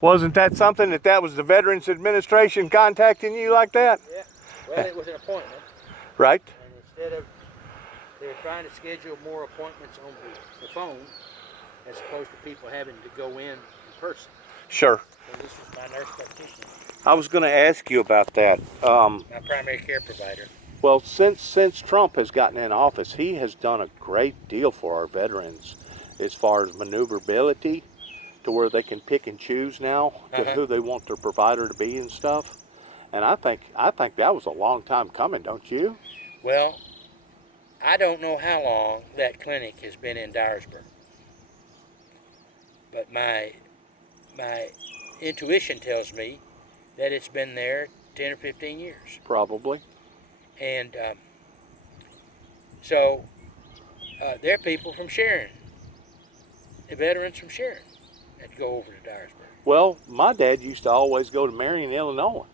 Wasn't that something that was the Veterans Administration contacting you like that? Yeah. Well, it was an appointment. Right. And instead of, they were trying to schedule more appointments on the phone as opposed to people having to go in person. Sure. So this was my nurse practitioner. I was going to ask you about that. My primary care provider. Well, since Trump has gotten in office, he has done a great deal for our veterans as far as maneuverability to where they can pick and choose now who they want their provider to be and stuff. And I think that was a long time coming, don't you? Well, I don't know how long that clinic has been in Dyersburg, but my intuition tells me that it's been there 10 or 15 years. Probably. And so there are people from Sharon, the veterans from Sharon, that go over to Dyersburg. Well, my dad used to always go to Marion, Illinois.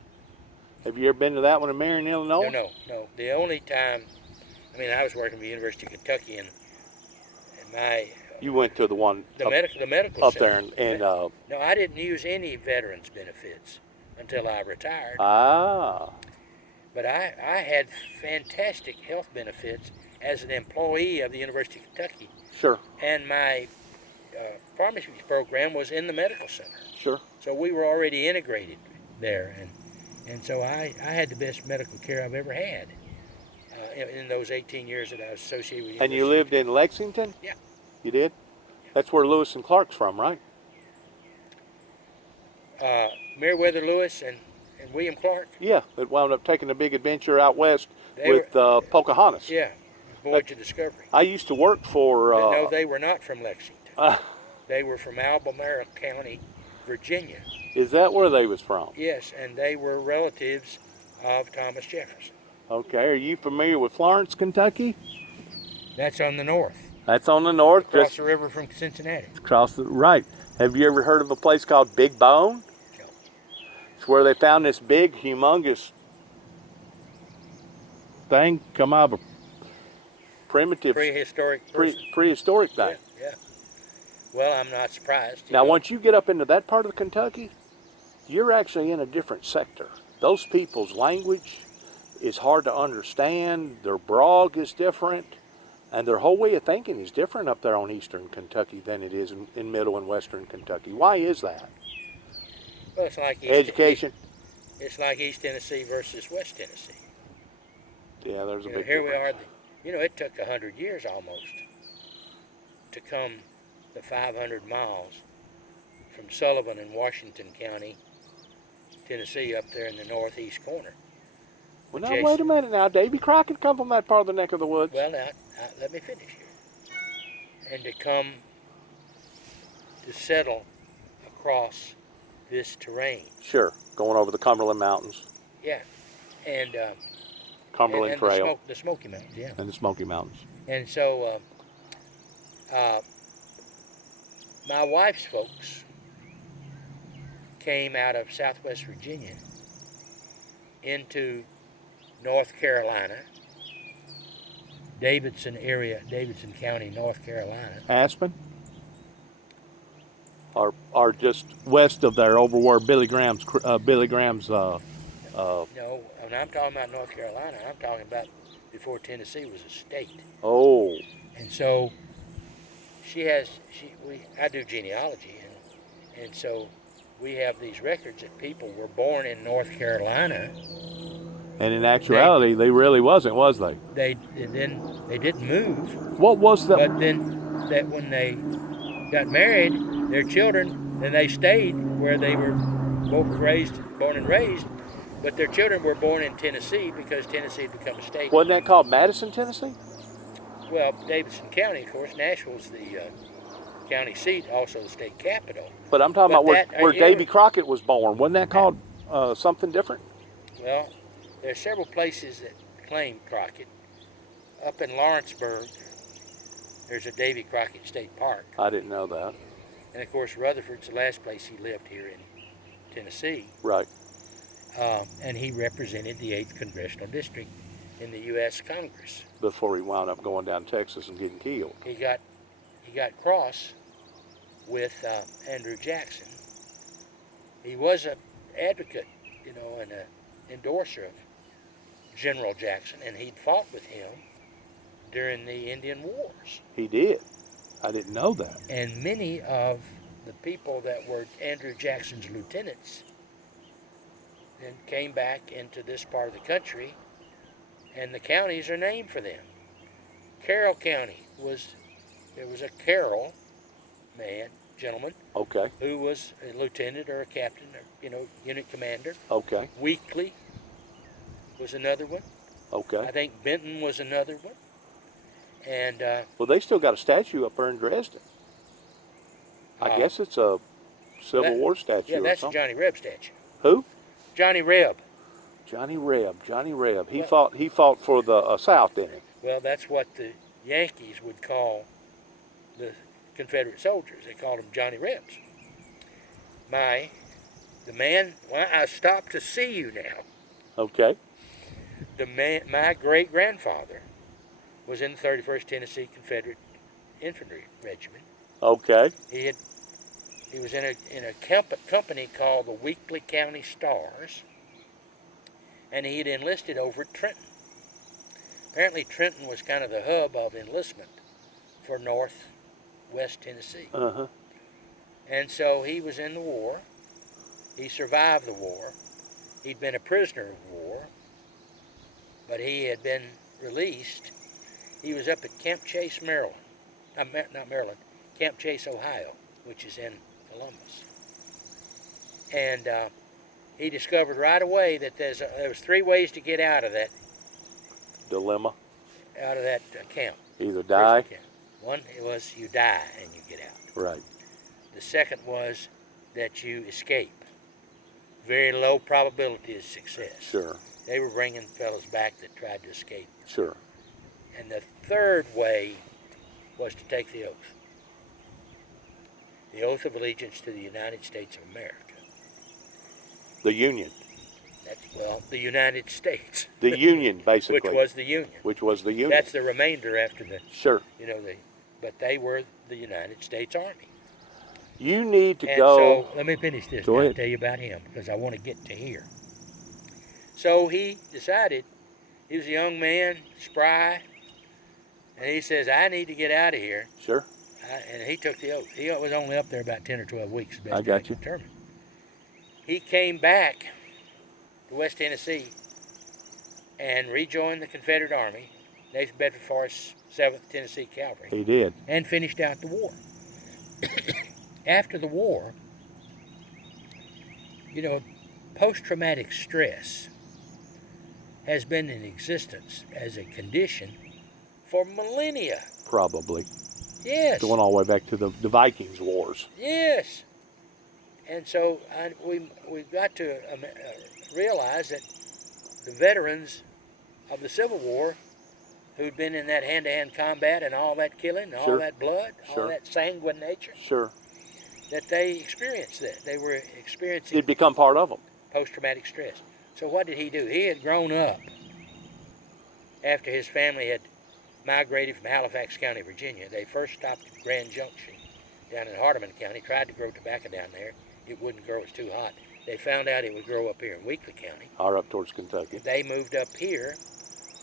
Have you ever been to that one in Marion, Illinois? No. The only time, I was working at the University of Kentucky, and my You went to the one the medical up center. there, and No, I didn't use any veterans benefits until I retired. But I had fantastic health benefits as an employee of the University of Kentucky. Sure. And my pharmacy program was in the medical center. Sure. So we were already integrated there, and so I had the best medical care I've ever had in those 18 years that I was associated with. And you lived in Lexington? Yeah. You did? Yeah. That's where Lewis and Clark's from, right? Meriwether Lewis and William Clark. Yeah, that wound up taking a big adventure out west with Pocahontas. Yeah, Voyage of Discovery. I used to work for... no, they were not from Lexington. They were from Albemarle County, Virginia. Is that where they was from? Yes, and they were relatives of Thomas Jefferson. Okay, are you familiar with Florence, Kentucky? That's on the north. That's on the north. Across the river from Cincinnati. Right. Have you ever heard of a place called Big Bone? No. It's where they found this big, humongous thing come out of a primitive... Prehistoric thing. Yeah. Well, I'm not surprised. Now, once you get up into that part of Kentucky, you're actually in a different sector. Those people's language is hard to understand. Their brog is different. And their whole way of thinking is different up there on eastern Kentucky than it is in middle and western Kentucky. Why is that? Well, it's like education. It's like East Tennessee versus West Tennessee. Yeah, there's a big here difference. we are. It took 100 years almost to come the 500 miles from Sullivan in Washington County, Tennessee, up there in the northeast corner. Well, now, wait a minute now. Davy Crockett come from that part of the neck of the woods. Well, now, let me finish here. And to come to settle across this terrain. Sure, going over the Cumberland Mountains. Yeah, and Cumberland Trail. The Smoky Mountains, yeah. And the Smoky Mountains. And so my wife's folks came out of Southwest Virginia into North Carolina, Davidson County, North Carolina. Aspen? Or just west of there, over where Billy Graham's No, and I'm talking about North Carolina. I'm talking about before Tennessee was a state. Oh. And so I do genealogy, and so we have these records that people were born in North Carolina. And in actuality, they really wasn't, was they? They didn't move. What was the? But then that when they got married, their children, then they stayed where they were both born and raised. But their children were born in Tennessee because Tennessee had become a state. Wasn't that called Madison, Tennessee? Well, Davidson County, of course. Nashville's the county seat, also the state capital. But I'm talking about where Davy Crockett was born. Wasn't that called something different? Well, there are several places that claim Crockett. Up in Lawrenceburg, there's a Davy Crockett State Park. I didn't know that. And of course, Rutherford's the last place he lived here in Tennessee. Right. And he represented the 8th Congressional District in the U.S. Congress. Before he wound up going down to Texas and getting killed. He got cross with Andrew Jackson he was an advocate, and an endorser of General Jackson, and he'd fought with him during the Indian Wars. He did. I didn't know that. And many of the people that were Andrew Jackson's lieutenants then came back into this part of the country, and the counties are named for them. Carroll County there was a Carroll gentleman, Okay. who was a lieutenant or a captain or, unit commander. Okay. Weekly was another one. Okay. I think Benton was another one. And Well, they still got a statue up there in Dresden. I guess it's a Civil War statue yeah, or that's a something. Johnny Reb statue. Who? Johnny Reb. Johnny Reb. He fought for the South, didn't he? Well, that's what the Yankees would call the Confederate soldiers. They called them Johnny Rebs. I stopped to see you now. Okay. My great-grandfather was in the 31st Tennessee Confederate Infantry Regiment. Okay. He was in a company called the Weekly County Stars, and he had enlisted over at Trenton. Apparently, Trenton was kind of the hub of enlistment for northwest Tennessee. Uh-huh. And so he was in the war. He survived the war. He'd been a prisoner of war, but he had been released. He was up at Camp Chase, Maryland. Not Maryland, Camp Chase, Ohio, which is in Columbus. And he discovered right away that there was 3 ways to get out of that Dilemma. Camp. Either die. Camp. One was you die and you get out. Right. The second was that you escape. Very low probability of success. Sure. They were bringing fellows back that tried to escape. Sure. And the third way was to take the oath. The oath of allegiance to the United States of America. The Union. The United States. The Union, basically. Which was the Union. Which was the Union. That's the remainder after the. Sure. But they were the United States Army. You need to and go. So let me finish this. Go ahead. I'll tell you about him because I want to get to here. So he decided, he was a young man, spry, and he says, I need to get out of here. Sure. And he took the oath. He was only up there about 10 or 12 weeks. I got you. Determined. He came back to West Tennessee and rejoined the Confederate Army, Nathan Bedford Forrest's 7th Tennessee Cavalry. He did. And finished out the war. After the war, post-traumatic stress has been in existence as a condition for millennia. Probably. Yes. Going all the way back to the Vikings Wars. Yes. And so we've got to realize that the veterans of the Civil War who'd been in that hand-to-hand combat and all that killing, and all that blood, all that sanguine nature, that they experienced that. They were experiencing It'd become part of them. Post-traumatic stress. So what did he do? He had grown up after his family had migrated from Halifax County, Virginia. They first stopped at Grand Junction down in Hardeman County, tried to grow tobacco down there. It wouldn't grow, it was too hot. They found out it would grow up here in Weakley County. Or up towards Kentucky. They moved up here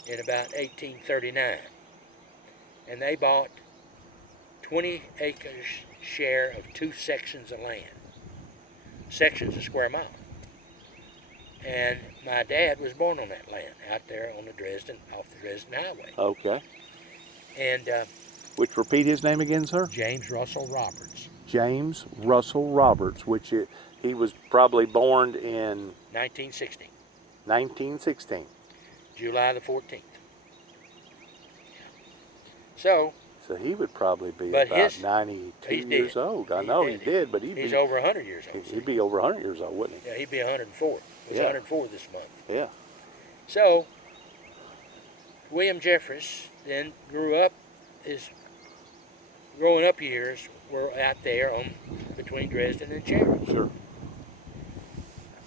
in about 1839. And they bought 20 acres share of 2 sections of land. Sections a square mile. And my dad was born on that land, out there on off the Dresden Highway. Okay. And which, repeat his name again, sir? James Russell Roberts. James Russell Roberts, he was probably born in 1916. 1916. July the 14th. So he would probably be about 92 years old. I know he did, but he's over 100 years old. He'd be over 100 years old, wouldn't he? Yeah, he'd be 104. He's 104 this month. Yeah. So William Jeffries then grew up. His growing up years were out there between Dresden and Cherry. Sure.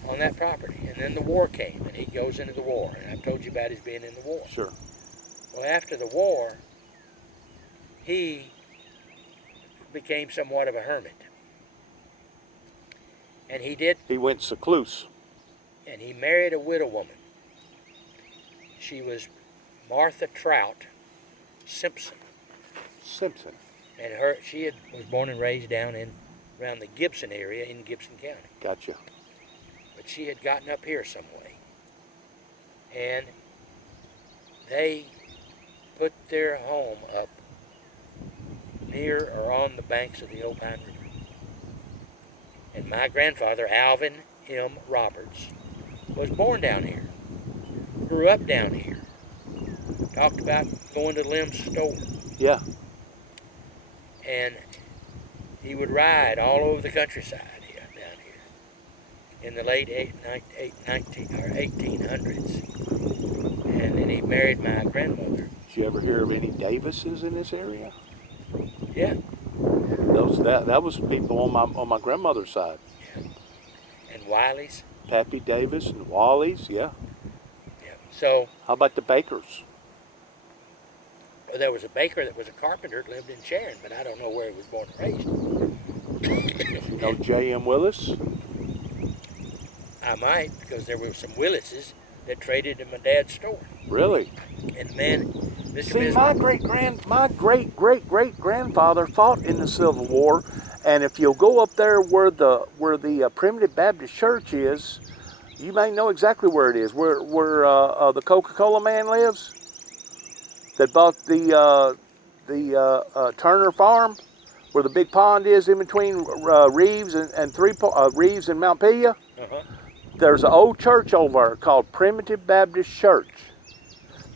On that property. And then the war came, and he goes into the war. And I've told you about his being in the war. Sure. Well, after the war, he became somewhat of a hermit. And he did. He went secluse. And he married a widow woman. She was Martha Trout Simpson. Simpson. And she was born and raised down around the Gibson area in Gibson County. Gotcha. But she had gotten up here some way. And they put their home up near or on the banks of the Opine River. And my grandfather, Alvin M. Roberts, was born down here, grew up down here, talked about going to Lim's store. Yeah. And he would ride all over the countryside down here in the late 1800s. And then he married my grandmother. Did you ever hear of any Davises in this area? Yeah. That was people on my grandmother's side. Yeah. And Wiley's. Pappy Davis and Wally's, yeah. Yeah. So. How about the Bakers? Well, there was a baker that was a carpenter that lived in Sharon, but I don't know where he was born and raised. You know J.M. Willis? I might, because there were some Willises that traded in my dad's store. Really? And man, See, my great great grandfather fought in the Civil War, and if you'll go up there where the Primitive Baptist Church is, you may know exactly where it is. Where the Coca-Cola man lives, that bought the Turner Farm, where the big pond is in between Reeves and Reeves and Mount Pia. Uh-huh. There's an old church over there called Primitive Baptist Church.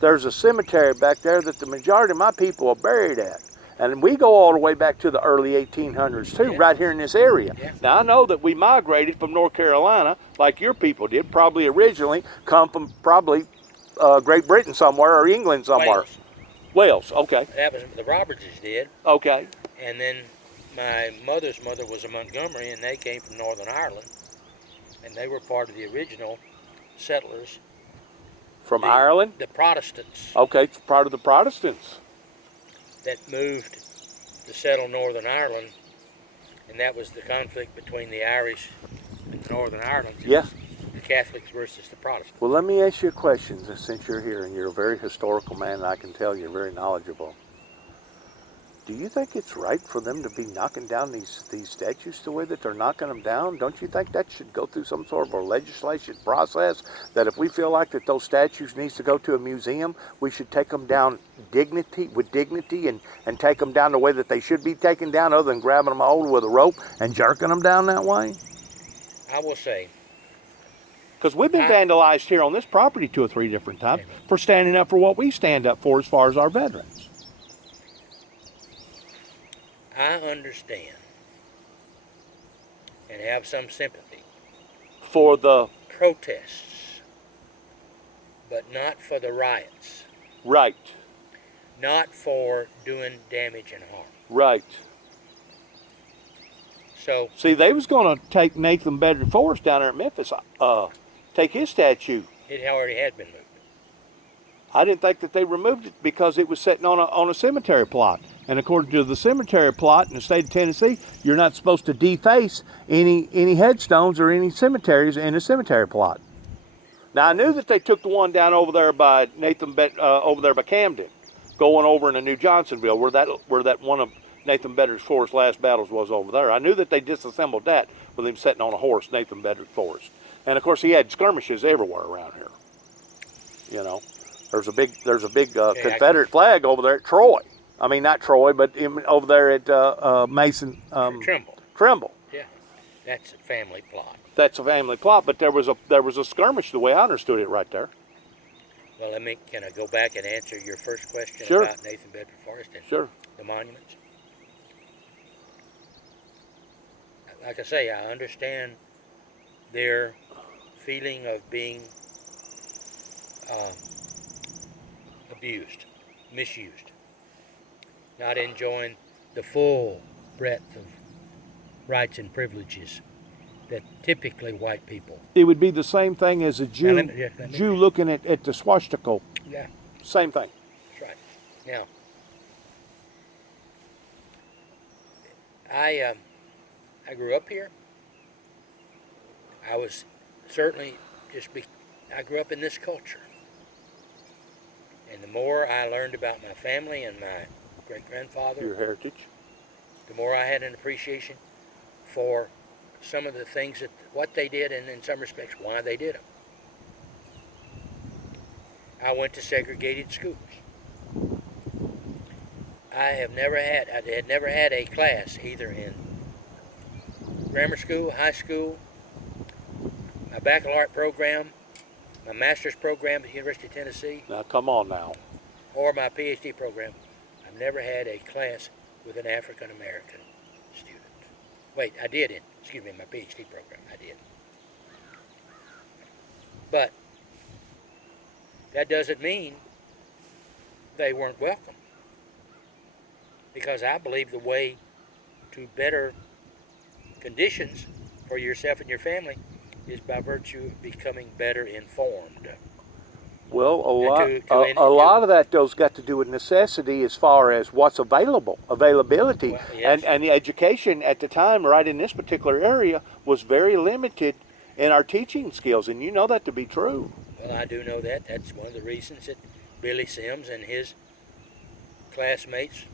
There's a cemetery back there that the majority of my people are buried at. And we go all the way back to the early 1800s too, right here in this area. Yeah. Now I know that we migrated from North Carolina, like your people did, probably originally come from Great Britain somewhere or England somewhere. Wales, okay. That was the Robertses did. Okay. And then my mother's mother was a Montgomery, and they came from Northern Ireland. And they were part of the original settlers. From Ireland? The Protestants. Okay, it's part of the Protestants. That moved to settle Northern Ireland. And that was the conflict between the Irish and the Northern Ireland. Yeah. The Catholics versus the Protestants. Well, let me ask you a question since you're here, and you're a very historical man, and I can tell you're very knowledgeable. Do you think it's right for them to be knocking down these statues the way that they're knocking them down? Don't you think that should go through some sort of a legislation process, that if we feel like that those statues needs to go to a museum, we should take them down with dignity and take them down the way that they should be taken down, other than grabbing them hold with a rope and jerking them down that way? I will say, because we've been vandalized here on this property 2 or 3 different times for standing up for what we stand up for as far as our veterans. I understand and have some sympathy for the protests, but not for the riots. Right. Not for doing damage and harm. Right. So see, they was going to take Nathan Bedford Forrest down there at Memphis, take his statue. It already had been moved. I didn't think that they removed it because it was sitting on a cemetery plot. And according to the cemetery plot in the state of Tennessee, you're not supposed to deface any headstones or any cemeteries in a cemetery plot. Now I knew that they took the one down over there by over there by Camden, going over into New Johnsonville, where that one of Nathan Bedford Forrest's last battles was over there. I knew that they disassembled that with him sitting on a horse, Nathan Bedford Forrest. And of course he had skirmishes everywhere around here. You know. There's a big Confederate flag over there at Troy. I mean, not Troy, but over there at Mason. Trimble. Yeah, that's a family plot. That's a family plot, but there was a skirmish the way I understood it right there. Well, can I go back and answer your first question Sure. about Nathan Bedford Forrest and the monuments? Like I say, I understand their feeling of being abused, misused, not enjoying the full breadth of rights and privileges that typically white people. It would be the same thing as a Jew, Jew looking at the swastika. Yeah. Same thing. That's right. Now, I grew up here, I was certainly I grew up in this culture. And the more I learned about my family and my great-grandfather, Your heritage. the more I had an appreciation for some of the things what they did, and in some respects why they did them. I went to segregated schools. I had never had a class either in grammar school, high school, my baccalaureate program, my master's program at the University of Tennessee, Now, come on now. or my PhD program. I've never had a class with an African American student. Wait, I did in my PhD program, I did. But that doesn't mean they weren't welcome. Because I believe the way to better conditions for yourself and your family is by virtue of becoming better informed. Well, a lot of that though's got to do with necessity as far as what's availability. Well, yes. And the education at the time, right in this particular area, was very limited in our teaching skills, and you know that to be true. Well, I do know that. That's one of the reasons that Billy Sims and his classmates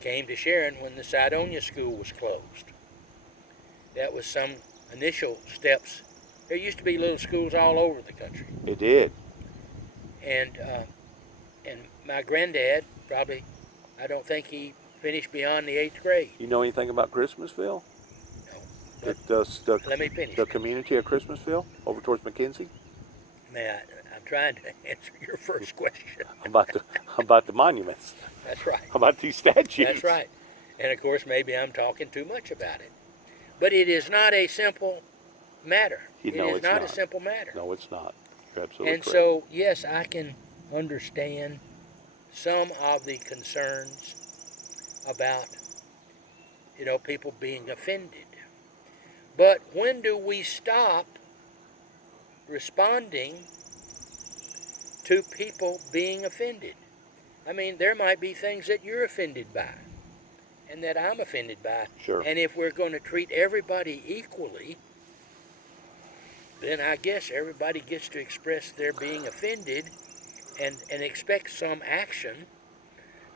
came to Sharon when the Sidonia School was closed. That was some initial steps. There used to be little schools all over the country. It did. And my granddad probably, I don't think he finished beyond the 8th grade. You know anything about Christmasville? No. Let me finish. The community of Christmasville over towards McKenzie? Man, I'm trying to answer your first question. about the monuments. That's right. About these statues. That's right. And of course, maybe I'm talking too much about it. But it is not a simple matter. It is not a simple matter. No, it's not. You're absolutely and correct. so, yes, I can understand some of the concerns about, people being offended. But when do we stop responding to people being offended? I mean, there might be things that you're offended by and that I'm offended by. Sure. And if we're going to treat everybody equally, then I guess everybody gets to express their being offended and expect some action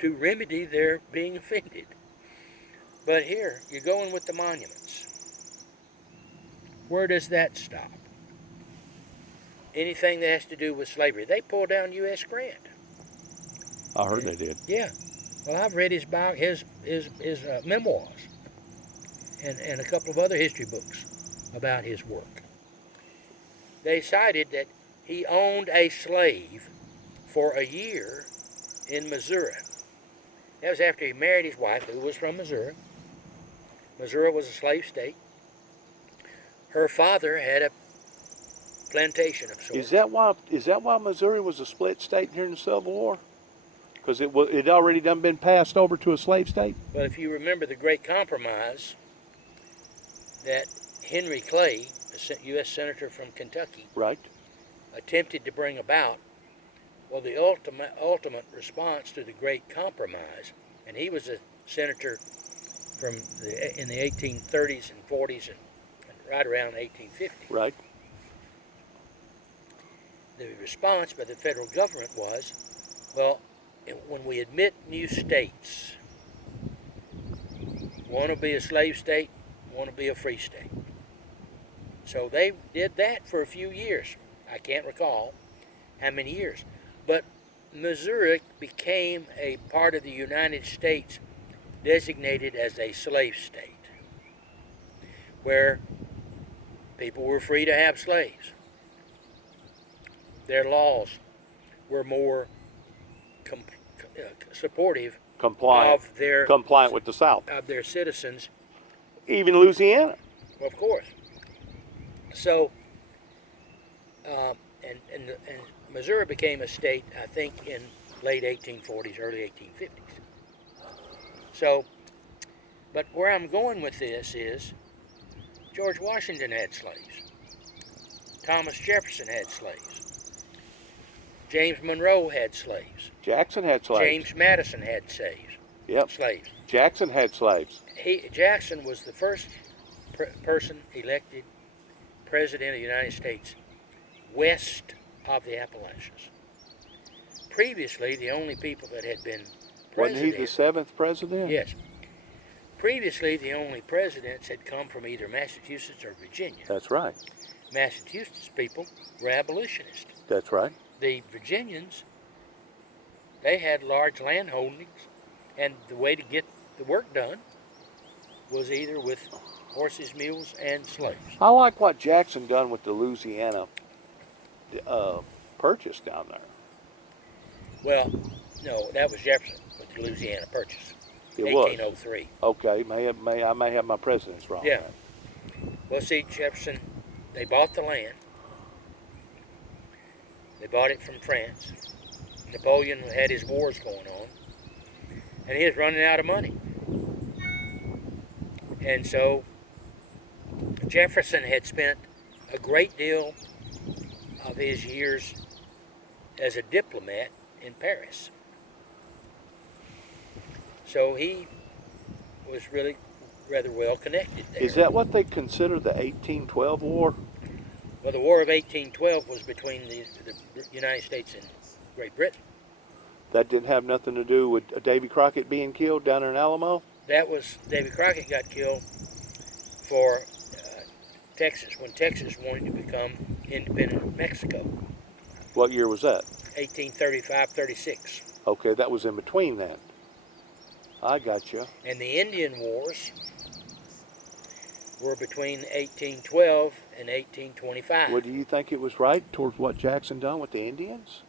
to remedy their being offended. But here, you're going with the monuments. Where does that stop? Anything that has to do with slavery. They pulled down U.S. Grant. I heard they did. Yeah. Well, I've read his memoirs and a couple of other history books about his work. They cited that he owned a slave for a year in Missouri. That was after he married his wife, who was from Missouri. Missouri was a slave state. Her father had a plantation of sorts. Is that why Missouri was a split state during the Civil War? Because it already done been passed over to a slave state? Well, if you remember the Great Compromise that Henry Clay, a U.S. Senator from Kentucky, Right. attempted to bring about, well, the ultimate response to the Great Compromise, and he was a senator in the 1830s and 40s and right around 1850. Right. The response by the federal government was, well, when we admit new states, one will be a slave state, one will be a free state. So they did that for a few years. I can't recall how many years. But Missouri became a part of the United States designated as a slave state, where people were free to have slaves. Their laws were more supportive Compliant with the South. Of their citizens. Even Louisiana. Of course. So, and Missouri became a state, I think, in late 1840s, early 1850s. So, but where I'm going with this is, George Washington had slaves. Thomas Jefferson had slaves. James Monroe had slaves. Jackson had slaves. James Madison had slaves. Yep. Slaves. Jackson had slaves. Jackson was the first person elected President of the United States west of the Appalachians. Previously, the only people that had been Wasn't he president... the 7th president? Yes. Previously, the only presidents had come from either Massachusetts or Virginia. That's right. Massachusetts people were abolitionists. That's right. The Virginians, they had large land holdings, and the way to get the work done was either with horses, mules, and slaves. I like what Jackson done with the Louisiana Purchase down there. Well, no, that was Jefferson with the Louisiana Purchase. It 1803. was. Okay, I may have my presidents wrong. Yeah. Well, see, Jefferson, they bought the land. They bought it from France. Napoleon had his wars going on, and he was running out of money. And so Jefferson had spent a great deal of his years as a diplomat in Paris. So he was really rather well connected there. Is that what they consider the 1812 war? Well, the War of 1812 was between the United States and Great Britain. That didn't have nothing to do with Davy Crockett being killed down there in Alamo? That was, Davy Crockett got killed for Texas, when Texas wanted to become independent of Mexico. What year was that? 1835-36. Okay, that was in between then. I got you. And the Indian Wars were between 1812 and 1825. Well, do you think it was right towards what Jackson done with the Indians?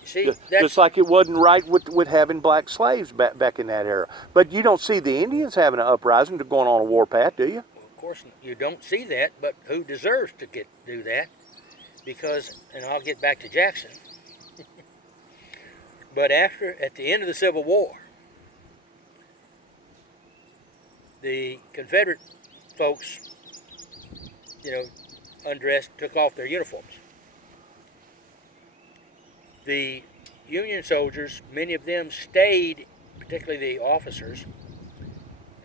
You see, Just like it wasn't right with having black slaves back in that era. But you don't see the Indians having an uprising to going on a warpath, do you? Well, of course, you don't see that, but who deserves to do that? Because, and I'll get back to Jackson, but at the end of the Civil War, the Confederate folks, undressed, took off their uniforms. The Union soldiers, many of them stayed, particularly the officers,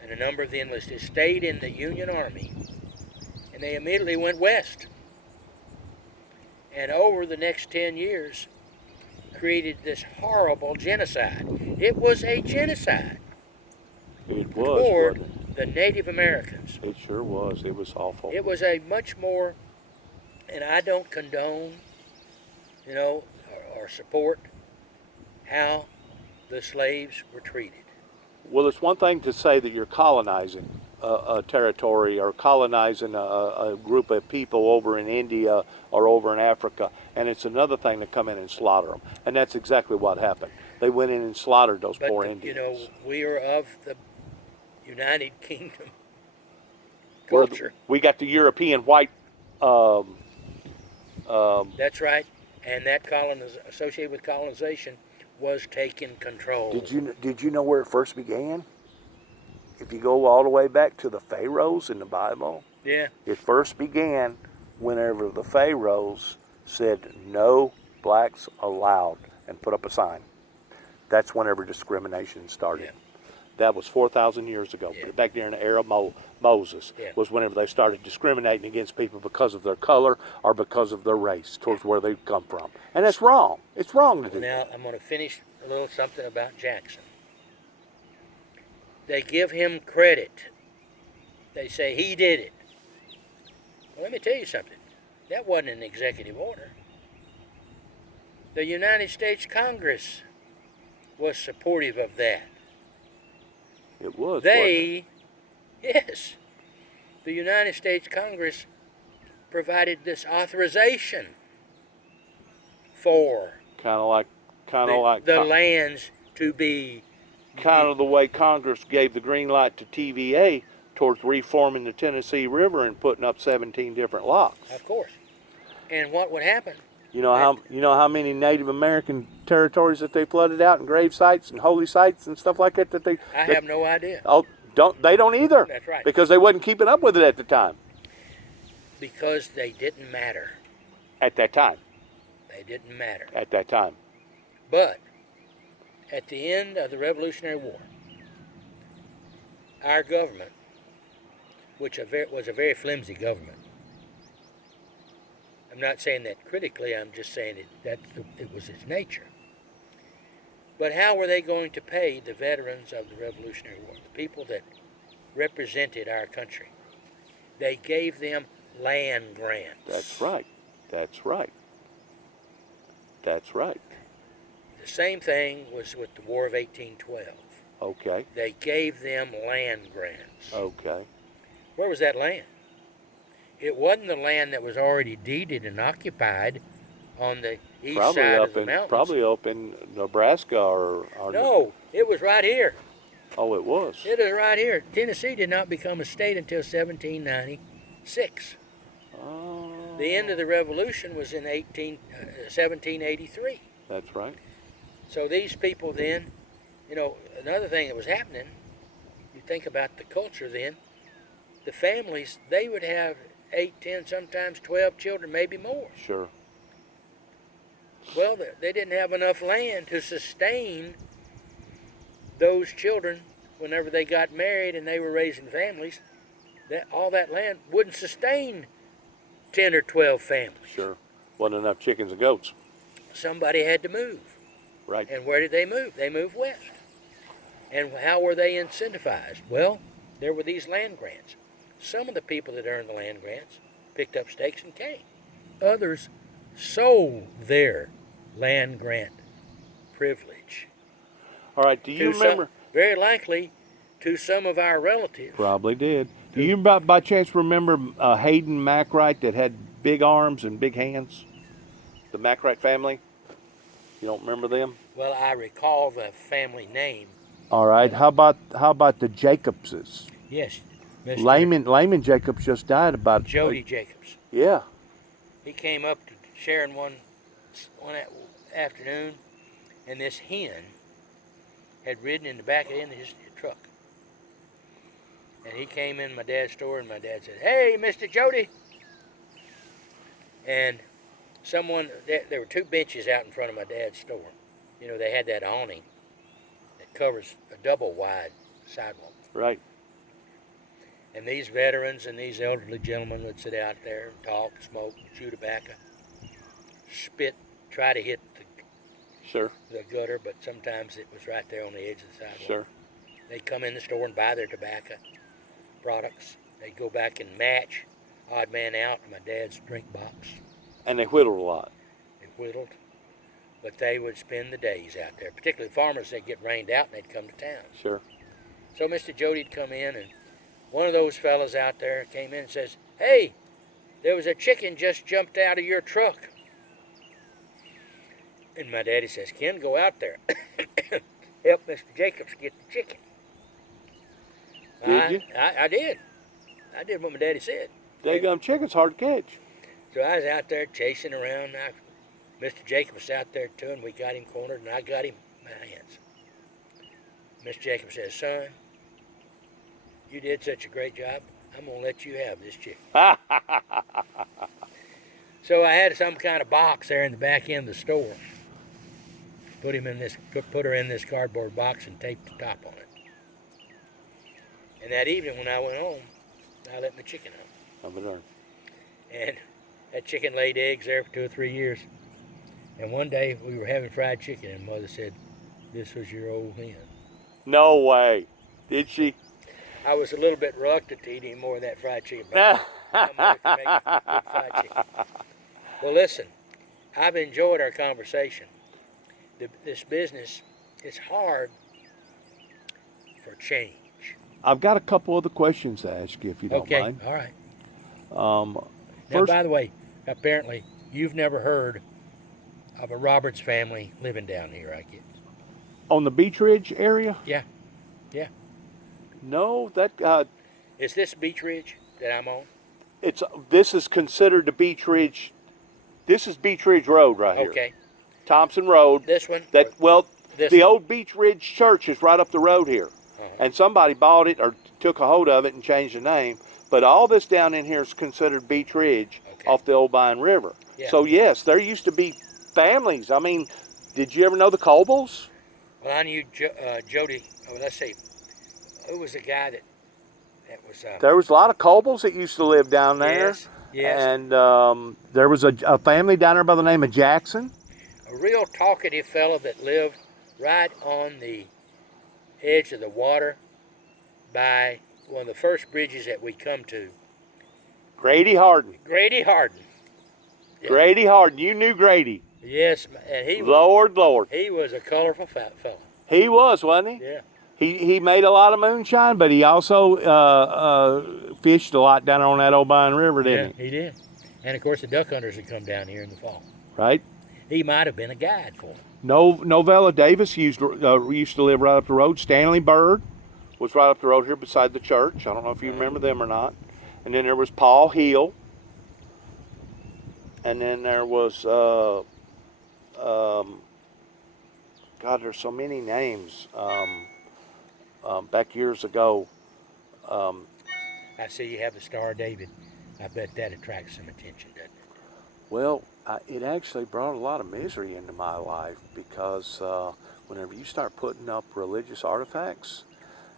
and a number of the enlisted, stayed in the Union Army, and they immediately went west. And over the next 10 years, created this horrible genocide. It was a genocide. It was. Toward the Native Americans. It sure was. It was awful. It was a much more, and I don't condone, or support how the slaves were treated. Well, it's one thing to say that you're colonizing a territory or colonizing a group of people over in India or over in Africa, and it's another thing to come in and slaughter them. And that's exactly what happened. They went in and slaughtered those poor Indians. We are of the United Kingdom culture. We got the European white. That's right, and that associated with colonization was taking control. Did you know where it first began? If you go all the way back to the Pharaohs in the Bible, yeah, it first began whenever the Pharaohs said no blacks allowed and put up a sign. That's whenever discrimination started. Yeah. That was 4,000 years ago. Yeah. Back there in the era of Moses was whenever they started discriminating against people because of their color or because of their race towards where they come from. And that's wrong. It's wrong to do that. Now, I'm going to finish a little something about Jackson. They give him credit. They say he did it. Well, let me tell you something. That wasn't an executive order. The United States Congress was supportive of that. It was. Yes, the United States Congress provided this authorization for kind of like the lands to be kind of the way Congress gave the green light to TVA towards reforming the Tennessee River and putting up 17 different locks. Of course. And what would happen? You know how many Native American territories that they flooded out and grave sites and holy sites and stuff like that I have no idea. Oh, they don't either. That's right. Because they wasn't keeping up with it at the time. Because they didn't matter. At that time. They didn't matter. At that time. But at the end of the Revolutionary War, our government, which was a very flimsy government, I'm not saying that critically. I'm just saying it was its nature. But how were they going to pay the veterans of the Revolutionary War, the people that represented our country? They gave them land grants. That's right. That's right. That's right. The same thing was with the War of 1812. Okay. They gave them land grants. Okay. Where was that land? It wasn't the land that was already deeded and occupied on the east side of the mountains. Probably up in Nebraska or No, it was right here. Oh, it was. It is right here. Tennessee did not become a state until 1796. Oh. The end of the Revolution was in 1783. That's right. So these people then, another thing that was happening, you think about the culture then, the families, they would have 8, 10, sometimes 12 children, maybe more. Sure. Well, they didn't have enough land to sustain those children whenever they got married and they were raising families. All that land wouldn't sustain 10 or 12 families. Sure. Wasn't enough chickens and goats. Somebody had to move. Right. And where did they move? They moved west. And how were they incentivized? Well, there were these land grants. Some of the people that earned the land grants picked up stakes and came. Others sold their land grant privilege. All right. Do you remember? Very likely to some of our relatives. Probably did. Do you by chance remember Hayden Macwright that had big arms and big hands? The Macwright family? You don't remember them? Well, I recall the family name. All right. How about the Jacobses? Yes. Layman Jacobs just died about. Jody Jacobs. Yeah. He came up to Sharon one afternoon, and this hen had ridden in the back of his truck. And he came in my dad's store, and my dad said, "Hey, Mr. Jody." And there were 2 benches out in front of my dad's store. They had that awning that covers a double wide sidewalk. Right. And these veterans and these elderly gentlemen would sit out there and talk, smoke, chew tobacco, spit, try to hit the gutter, but sometimes it was right there on the edge of the sidewalk. Sure. They'd come in the store and buy their tobacco products. They'd go back and match Odd Man Out in my dad's drink box. And they whittled a lot. They whittled. But they would spend the days out there. Particularly farmers, they'd get rained out and they'd come to town. Sure. So Mr. Jody'd come in, and one of those fellas out there came in and says, "Hey, there was a chicken just jumped out of your truck." And my daddy says, "Ken, go out there. Help Mr. Jacobs get the chicken." Did you? I did. I did what my daddy said. Daggum chicken's hard to catch. So I was out there chasing around. Mr. Jacobs was out there too, and we got him cornered, and I got him in my hands. Mr. Jacobs says, "Son, you did such a great job. I'm going to let you have this chicken." So I had some kind of box there in the back end of the store. Put her in this cardboard box and taped the top on it. And that evening when I went home, I let my chicken out. I'm a darn. And that chicken laid eggs there for 2 or 3 years. And one day we were having fried chicken, and Mother said, "This was your old hen." No way. Did she? I was a little bit reluctant to eat any more of that fried chicken. But my mother could make good fried chicken. Well, listen, I've enjoyed our conversation. This business is hard for change. I've got a couple other questions to ask you, if you don't mind. Okay, all right. Now, by the way, apparently you've never heard of a Roberts family living down here, I guess. On the Beech Ridge area? Yeah. No, Is this Beech Ridge that I'm on? This is considered the Beech Ridge. This is Beech Ridge Road right here. Okay. Thompson Road. This one? The old Beech Ridge Church is right up the road here. And somebody bought it or took a hold of it and changed the name. But all this down in here is considered Beech Ridge off the Old Vine River. Yeah. So, yes, there used to be families. I mean, did you ever know the Cobles? Well, I knew Jody. Let's see. Who was the guy that was... There was a lot of Cobles that used to live down there. Yes. And there was a family down there by the name of Jackson. A real talkative fellow that lived right on the edge of the water by one of the first bridges that we come to. Grady Harden. Grady Harden. Yeah. Grady Harden. You knew Grady. Yes, and he Lord. was a colorful fat fellow. He was, wasn't he? Yeah. He made a lot of moonshine, but he also fished a lot down on that Obion River, didn't he? He did. And of course, the duck hunters would come down here in the fall. Right. He might have been a guide for them. Novella Davis used to live right up the road. Stanley Bird was right up the road here beside the church. I don't know if you remember them or not. And then there was Paul Hill. And then there was, God, there's so many names. Back years ago. I see you have the Star of David. I bet that attracts some attention, doesn't it? Well, it actually brought a lot of misery into my life because whenever you start putting up religious artifacts,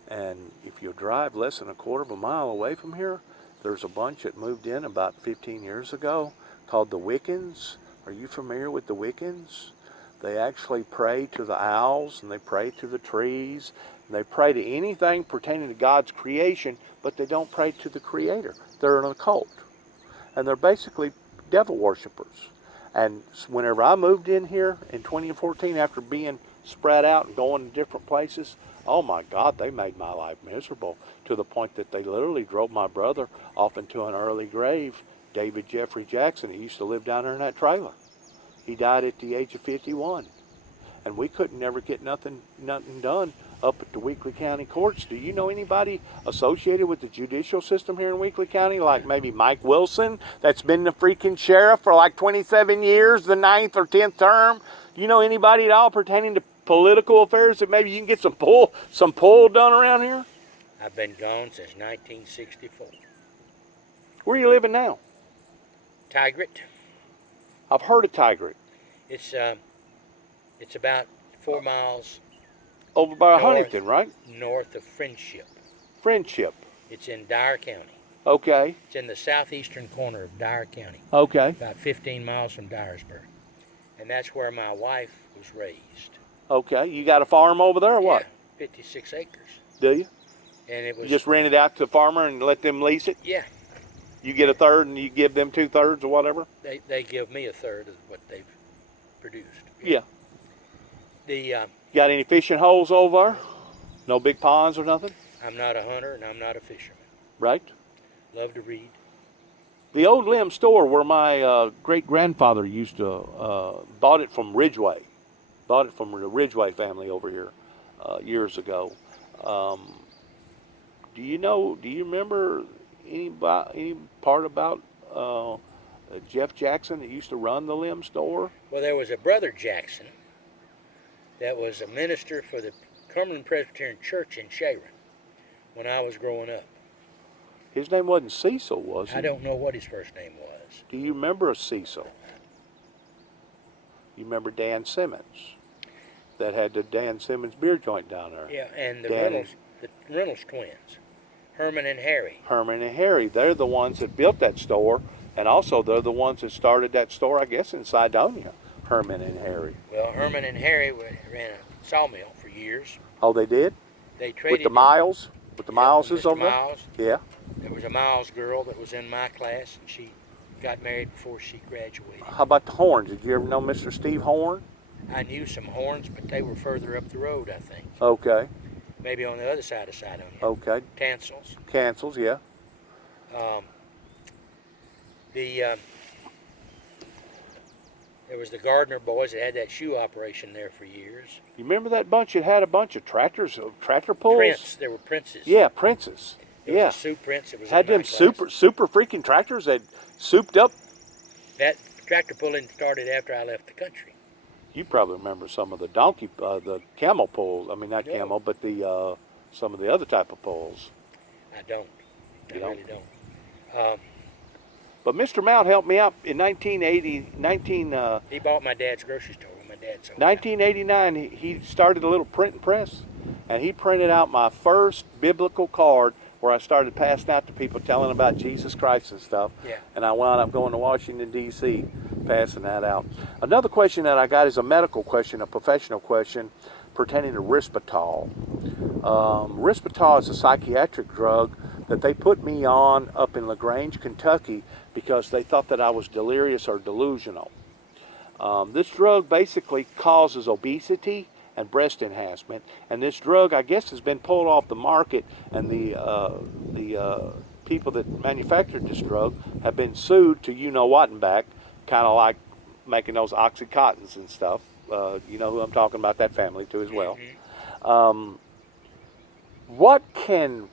and if you drive less than a quarter of a mile away from here, there's a bunch that moved in about 15 years ago called the Wiccans. Are you familiar with the Wiccans? They actually pray to the owls, and they pray to the trees, and they pray to anything pertaining to God's creation, but they don't pray to the Creator. They're an occult, and they're basically devil worshippers. And whenever I moved in here in 2014, after being spread out and going to different places, oh my God, they made my life miserable to the point that they literally drove my brother off into an early grave. David Jeffrey Jackson, he used to live down there in that trailer. He died at the age of 51. And we couldn't never get nothing done up at the Weakley County courts. Do you know anybody associated with the judicial system here in Weakley County? Like maybe Mike Wilson, that's been the freaking sheriff for like 27 years, the 9th or 10th term. Do you know anybody at all pertaining to political affairs that maybe you can get some pull done around here? I've been gone since 1964. Where are you living now? Tigrit. I've heard of Tigrit. It's about 4 miles over by Huntington, right? North of Friendship. Friendship. It's in Dyer County. Okay. It's in the southeastern corner of Dyer County. Okay. About 15 miles from Dyersburg. And that's where my wife was raised. Okay. You got a farm over there or what? Yeah, 56 acres. Do you? And it was... You just rent it out to the farmer and let them lease it? Yeah. You get a third and you give them 2/3 or whatever? They give me a third of what they've produced. Yeah. You got any fishing holes over there? No big ponds or nothing? I'm not a hunter and I'm not a fisherman. Right. Love to read. The old Lim store where my great-grandfather used to, bought it from Ridgway. Bought it from the Ridgway family over here years ago. Do you remember any part about Jeff Jackson that used to run the Lim store? Well, there was a brother Jackson that was a minister for the Cumberland Presbyterian Church in Sharon when I was growing up. His name wasn't Cecil, was he? I don't know what his first name was. Do you remember a Cecil? You remember Dan Simmons that had the Dan Simmons beer joint down there? Yeah, and the Reynolds twins, Herman and Harry. Herman and Harry, they're the ones that built that store, and also they're the ones that started that store, I guess, in Sidonia. Herman and Harry. Well, Herman and Harry ran a sawmill for years. Oh, they did? They traded with the Miles? With the Mileses over there? Miles. Yeah. There was a Miles girl that was in my class, and she got married before she graduated. How about the Horns? Did you ever know Mr. Steve Horn? I knew some Horns, but they were further up the road, I think. Okay. Maybe on the other side of Sidonia. Okay. Cancels, yeah. There was the Gardner boys that had that shoe operation there for years. You remember that bunch that had a bunch of tractor pulls? Prince. There were Princes. Yeah, Princes. There was a Soup Prince. It was had them super freaking tractors that souped up. That tractor pulling started after I left the country. You probably remember some of the the camel pulls. I mean, not camel, but the some of the other type of pulls. I don't. I really don't. But Mr. Mount helped me out in 1980. He bought my dad's grocery store when my dad sold 1989, he started a little print and press, and he printed out my first biblical card where I started passing out to people telling about Jesus Christ and stuff. Yeah. And I wound up going to Washington, D.C., passing that out. Another question that I got is a medical question, a professional question pertaining to Risperdal. Risperdal is a psychiatric drug that they put me on up in LaGrange, Kentucky, because they thought that I was delirious or delusional. This drug basically causes obesity and breast enhancement, and this drug, I guess, has been pulled off the market, and the people that manufactured this drug have been sued to you know what and back, kind of like making those Oxycontins and stuff. You know who I'm talking about, that family too as well. Mm-hmm. What can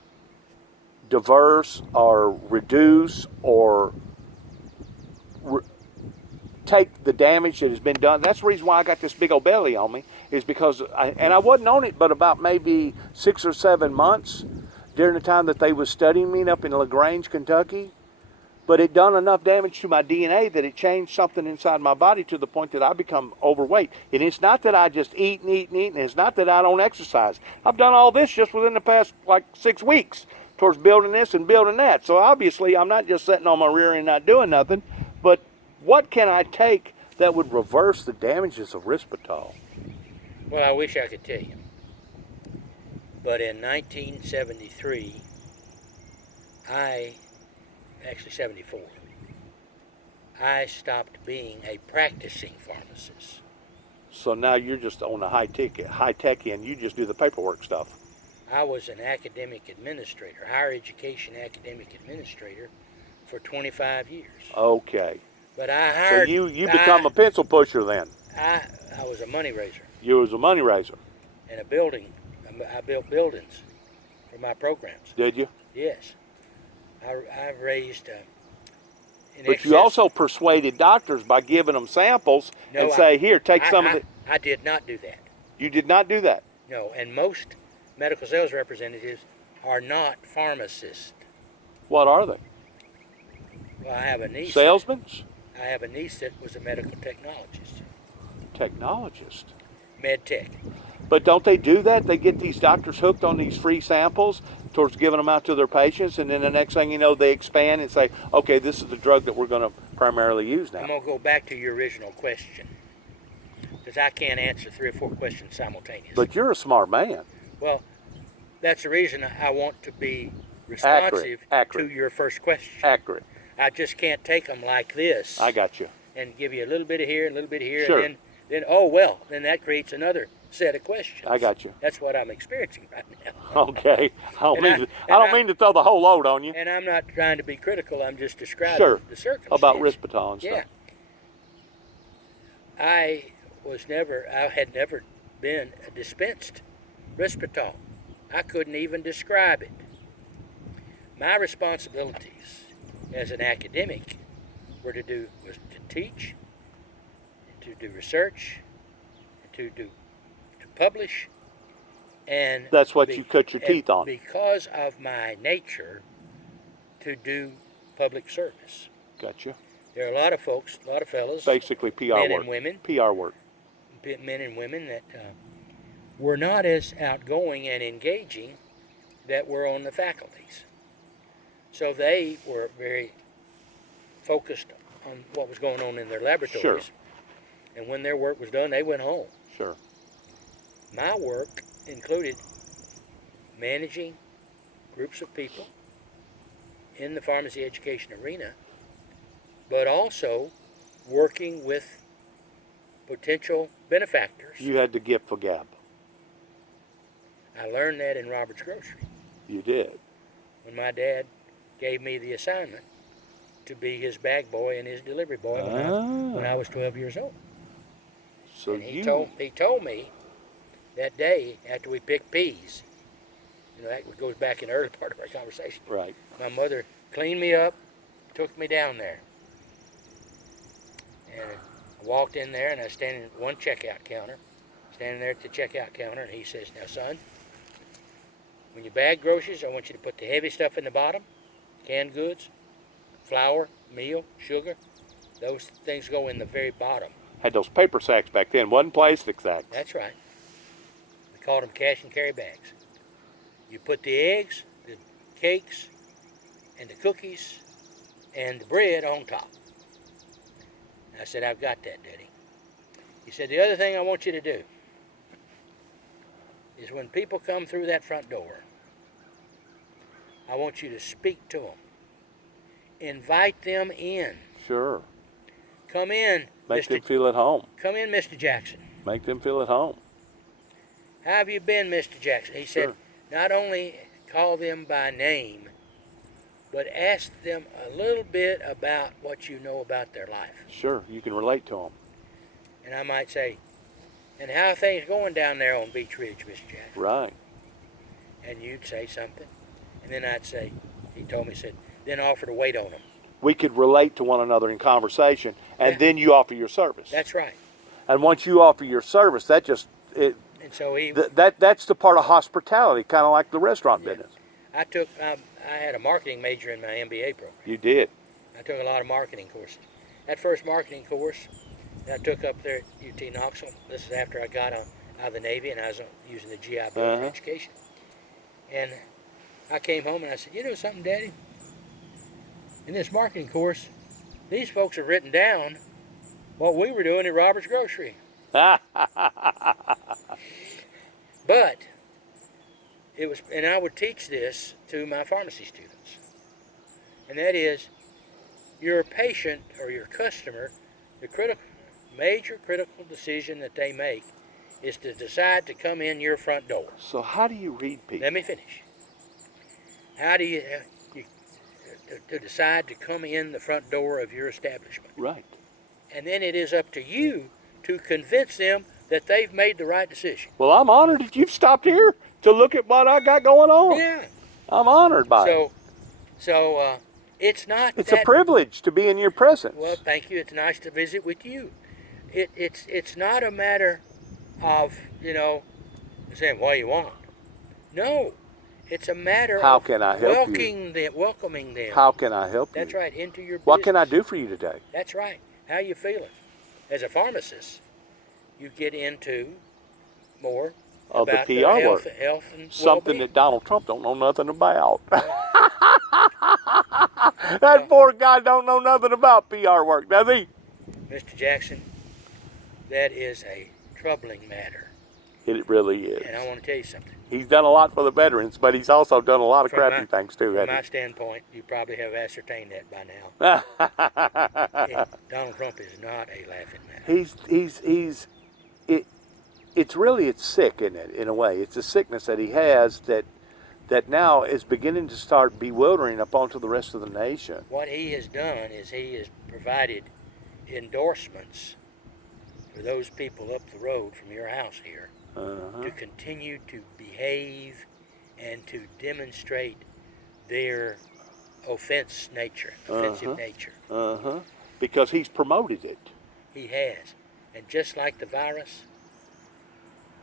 diverse or reduce or take the damage that has been done? That's the reason why I got this big old belly on me, is because I wasn't on it but about maybe 6 or 7 months during the time that they was studying me up in LaGrange, Kentucky. But it done enough damage to my DNA that it changed something inside my body to the point that I become overweight. And it's not that I just eat and eat and eat, and it's not that I don't exercise. I've done all this just within the past like 6 weeks towards building this and building that. So obviously I'm not just sitting on my rear end not doing nothing. But what can I take that would reverse the damages of Risperdal? Well, I wish I could tell you. But in 1973, actually 74, I stopped being a practicing pharmacist. So now you're just on the high tech end. You just do the paperwork stuff. I was an academic administrator, higher education academic administrator for 25 years. Okay. But I hired... So you become a pencil pusher then. I was a money raiser. You was a money raiser. And a building. I built buildings for my programs. Did you? Yes. I've raised... But you also persuaded doctors by giving them samples and say, here, take some of it. I did not do that. You did not do that? No, and most medical sales representatives are not pharmacists. What are they? Well, I have a niece. Salesmen? I have a niece that was a medical technologist. Technologist? Med tech. But don't they do that? They get these doctors hooked on these free samples towards giving them out to their patients, and then the next thing you know, they expand and say, okay, this is the drug that we're going to primarily use now. I'm going to go back to your original question, because I can't answer 3 or 4 questions simultaneously. But you're a smart man. Well, that's the reason I want to be responsive Accurate. to your first question. Accurate. I just can't take them like this. I got you. And give you a little bit of here, a little bit of here, Sure. and then that creates another set of questions. I got you. That's what I'm experiencing right now. Okay. I don't mean to throw the whole load on you. And I'm not trying to be critical. I'm just describing the circumstances. About Risperdal and stuff. Yeah. I had never been dispensed Risperdal. I couldn't even describe it. My responsibilities as an academic was to teach, to do research, to publish, and that's what you cut your teeth on. Because of my nature, to do public service. Gotcha. There are a lot of folks, a lot of fellows, basically PR men work. and women, PR work. Men and women that were not as outgoing and engaging that were on the faculties. So they were very focused on what was going on in their laboratories. Sure. And when their work was done, they went home. Sure. My work included managing groups of people in the pharmacy education arena, but also working with potential benefactors. You had the gift for gab. I learned that in Robert's Grocery. You did. When my dad gave me the assignment to be his bag boy and his delivery boy when I was 12 years old. So and he told me that day after we picked peas, that goes back in the early part of our conversation. Right. My mother cleaned me up, took me down there. And I walked in there and I was standing at one checkout counter, standing there at the checkout counter, and he says, now son, when you bag groceries, I want you to put the heavy stuff in the bottom, canned goods, flour, meal, sugar, those things go in the very bottom. Had those paper sacks back then, wasn't plastic sacks. That's right. We called them cash and carry bags. You put the eggs, the cakes and the cookies and the bread on top. I said, I've got that, Daddy. He said, the other thing I want you to do is when people come through that front door, I want you to speak to them. Invite them in. Sure. Come in, Make them feel at home. Come in, Mr. Jackson. Make them feel at home. How have you been, Mr. Jackson? He said, not only call them by name, but ask them a little bit about what you know about their life. Sure, you can relate to them. And I might say, and how are things going down there on Beach Ridge, Mr. Jackson? Right. And you'd say something. And then I'd say, he told me, he said, then offer to wait on them. We could relate to one another in conversation, and then you offer your service. That's right. And once you offer your service, that just it. And so that's the part of hospitality, kind of like the restaurant business. I had a marketing major in my MBA program. You did. I took a lot of marketing courses. That first marketing course that I took up there at UT Knoxville, this is after I got out of the Navy and I was using the GI Bill for education. And I came home and I said, you know something, Daddy? In this marketing course, these folks have written down what we were doing at Robert's Grocery. But it was, and I would teach this to my pharmacy students. And that is, your patient or your customer, the major critical decision that they make is to decide to come in your front door. So how do you read people? Let me finish. How do you to decide to come in the front door of your establishment? Right. And then it is up to you to convince them that they've made the right decision. Well, I'm honored that you've stopped here to look at what I got going on. Yeah. I'm honored by it. So it's not. It's a privilege to be in your presence. Well, thank you. It's nice to visit with you. It's not a matter of saying what you want. No, it's a matter How of can I help you? welcoming them. How can I help you? That's right, into your business. What can I do for you today? That's right. How you feeling? As a pharmacist, you get into more Of about the PR health, work. health and Something well-being. that Donald Trump don't know nothing about. That poor guy don't know nothing about PR work, does he? Mr. Jackson, that is a troubling matter. It really is. And I want to tell you something. He's done a lot for the veterans, but he's also done a lot of From crappy my- things too, From hasn't my he? standpoint, you probably have ascertained that by now. Donald Trump is not a laughing matter. It's sick, isn't it, in a way? It's a sickness that he has that now is beginning to start bewildering up onto the rest of the nation. What he has done is he has provided endorsements for those people up the road from your house here to continue to behave and to demonstrate their offensive nature. Because he's promoted it. He has. And just like the virus,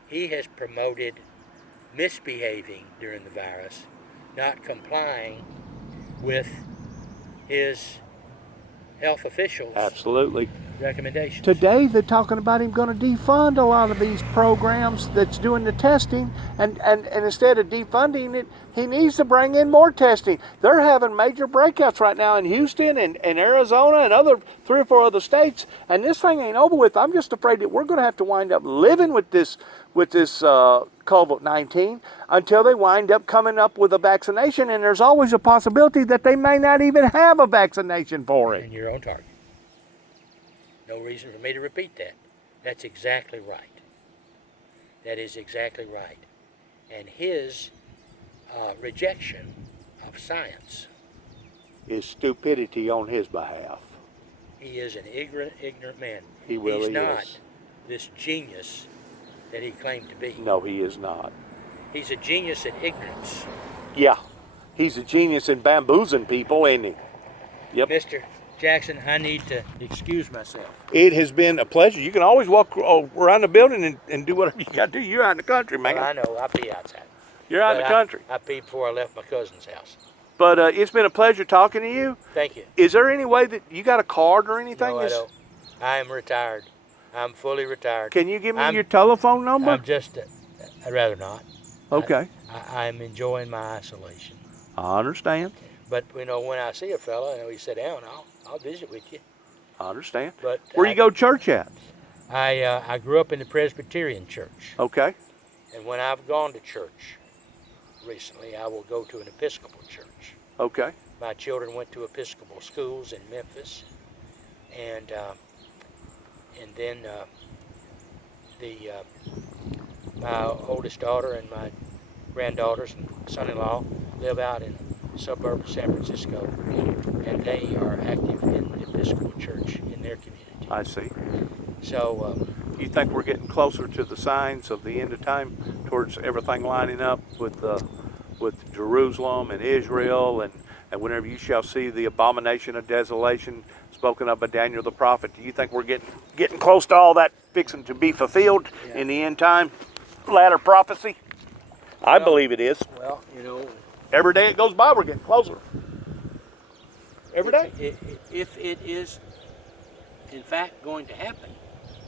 he has promoted misbehaving during the virus, not complying with his health officials' Absolutely. recommendations. Today they're talking about him going to defund a lot of these programs that's doing the testing, and instead of defunding it, he needs to bring in more testing. They're having major breakouts right now in Houston and Arizona and other 3 or 4 other states, and this thing ain't over with. I'm just afraid that we're going to have to wind up living with this COVID-19 until they wind up coming up with a vaccination, and there's always a possibility that they may not even have a vaccination for it. And you're on target. No reason for me to repeat that. That's exactly right. That is exactly right. And his rejection of science Is stupidity on his behalf. He is an ignorant man. He really He's not is. this genius that he claimed to be. No, he is not. He's a genius at ignorance. Yeah, he's a genius in bamboozling people, ain't he? Yep. Mr. Jackson, I need to excuse myself. It has been a pleasure. You can always walk around the building and do whatever you got to do. You're out in the country, man. Well, I know. I pee outside. You're out in the country. I peed before I left my cousin's house. But it's been a pleasure talking to you. Thank you. Is there any way that you got a card or anything? No, I don't. I am retired. I'm fully retired. Can you give me your telephone number? I'm just, I'd rather not. Okay. I'm enjoying my isolation. I understand. But when I see a fella, he sit down, I'll visit with you. I understand. But Where you go to church at? I grew up in the Presbyterian church. Okay. And when I've gone to church recently, I will go to an Episcopal church. Okay. My children went to Episcopal schools in Memphis, and then my oldest daughter and my granddaughters and son-in-law live out in the suburb of San Francisco, and they are active in the Episcopal church in their community. I see. So, you think we're getting closer to the signs of the end of time, towards everything lining up with Jerusalem and Israel, and whenever you shall see the abomination of desolation spoken of by Daniel the prophet? Do you think we're getting close to all that fixing to be fulfilled in the end time latter prophecy? I believe it is. Well, every day it goes by, we're getting closer. Every day. If it is, in fact, going to happen,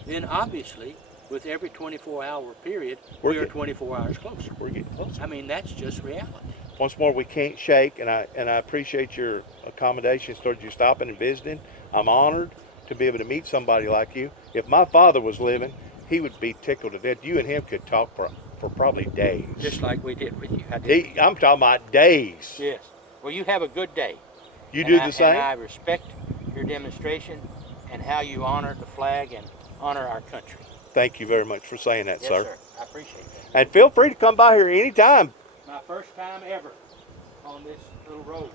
then obviously, with every 24-hour period, we are 24 hours closer. We're getting closer. I mean, that's just reality. Once more, we can't shake, and I appreciate your accommodations towards you stopping and visiting. I'm honored to be able to meet somebody like you. If my father was living, he would be tickled to death. You and him could talk for probably days. Just like we did with you. I'm talking about days. Yes. Well, you have a good day. You do the same? And I respect your demonstration and how you honor the flag and honor our country. Thank you very much for saying that, yes, sir. I appreciate that. And feel free to come by here anytime. My first time ever on this little road.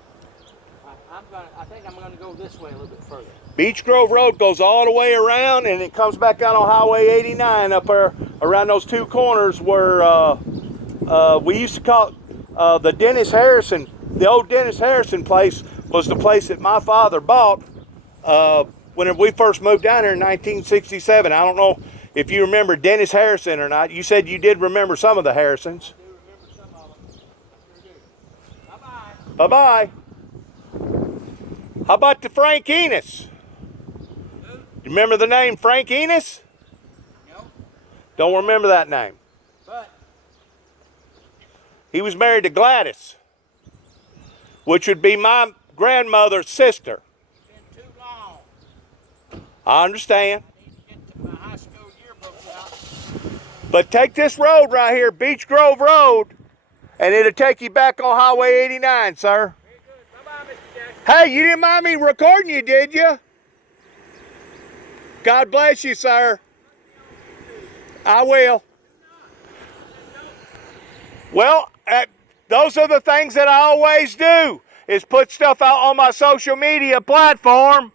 I think I'm going to go this way a little bit further. Beech Grove Road goes all the way around, and it comes back out on Highway 89 up there around those two corners where we used to call the Dennis Harrison. The old Dennis Harrison place was the place that my father bought when we first moved down here in 1967. I don't know if you remember Dennis Harrison or not. You said you did remember some of the Harrisons. I do remember some of them. I sure do. Bye-bye. Bye-bye. How about the Frank Enos? Who? You remember the name Frank Enos? No. Don't remember that name. But he was married to Gladys, which would be my grandmother's sister. it's been too long. I understand. I need to get my high school yearbooks out. But take this road right here, Beech Grove Road, and it'll take you back on Highway 89, sir. Very good. Bye-bye, Mr. Jackson. Hey, you didn't mind me recording you, did you? God bless you, sir. I will. Well, those are the things that I always do, is put stuff out on my social media platform.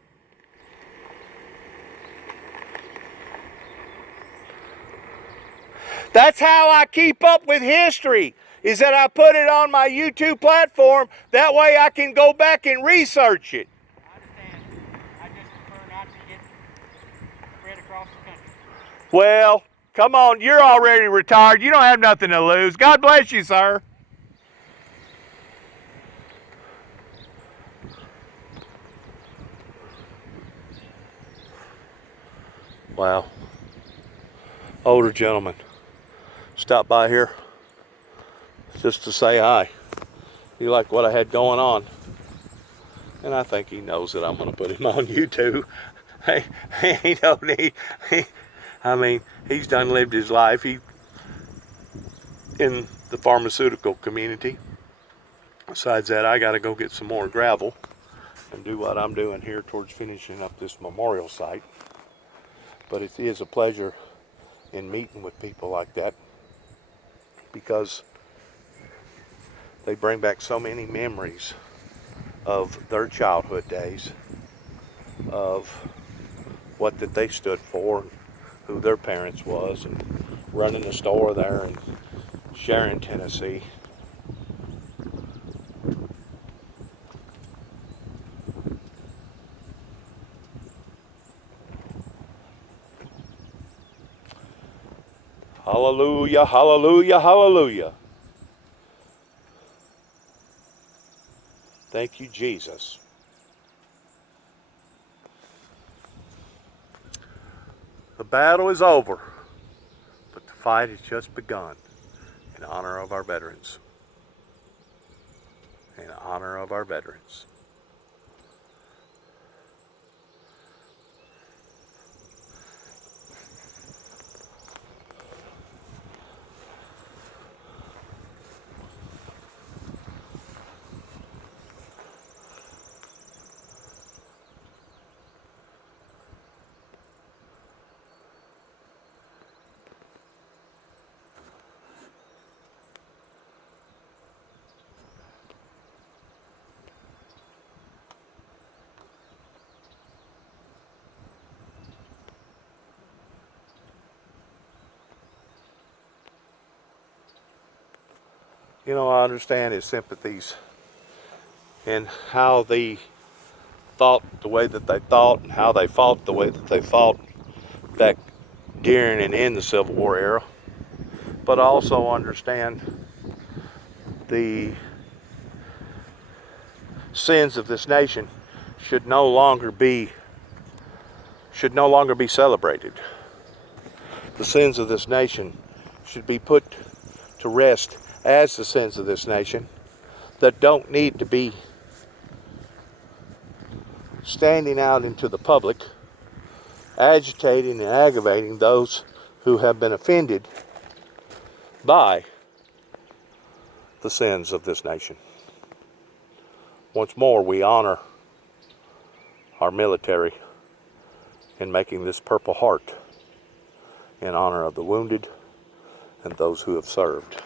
That's how I keep up with history, is that I put it on my YouTube platform. That way I can go back and research it. I understand. I just prefer not to get spread across the country. Well, come on, you're already retired. You don't have nothing to lose. God bless you, sir. Wow. Older gentleman stopped by here just to say hi. He liked what I had going on. And I think he knows that I'm going to put him on YouTube. He don't need... I mean, he's done lived his life. He in the pharmaceutical community. Besides that, I got to go get some more gravel and do what I'm doing here towards finishing up this memorial site. But it is a pleasure in meeting with people like that, because they bring back so many memories of their childhood days, of what that they stood for, who their parents was, and running a store there in Sharon, Tennessee. Hallelujah, hallelujah, hallelujah. Thank you, Jesus. The battle is over, but the fight has just begun in honor of our veterans. And honor of our veterans. You know, I understand his sympathies and how they thought the way that they thought and how they fought the way that they fought back during and in the Civil War era. But I also understand the sins of this nation should no longer be celebrated. The sins of this nation should be put to rest as the sins of this nation that don't need to be standing out into the public, agitating and aggravating those who have been offended by the sins of this nation. Once more, we honor our military in making this Purple Heart in honor of the wounded and those who have served.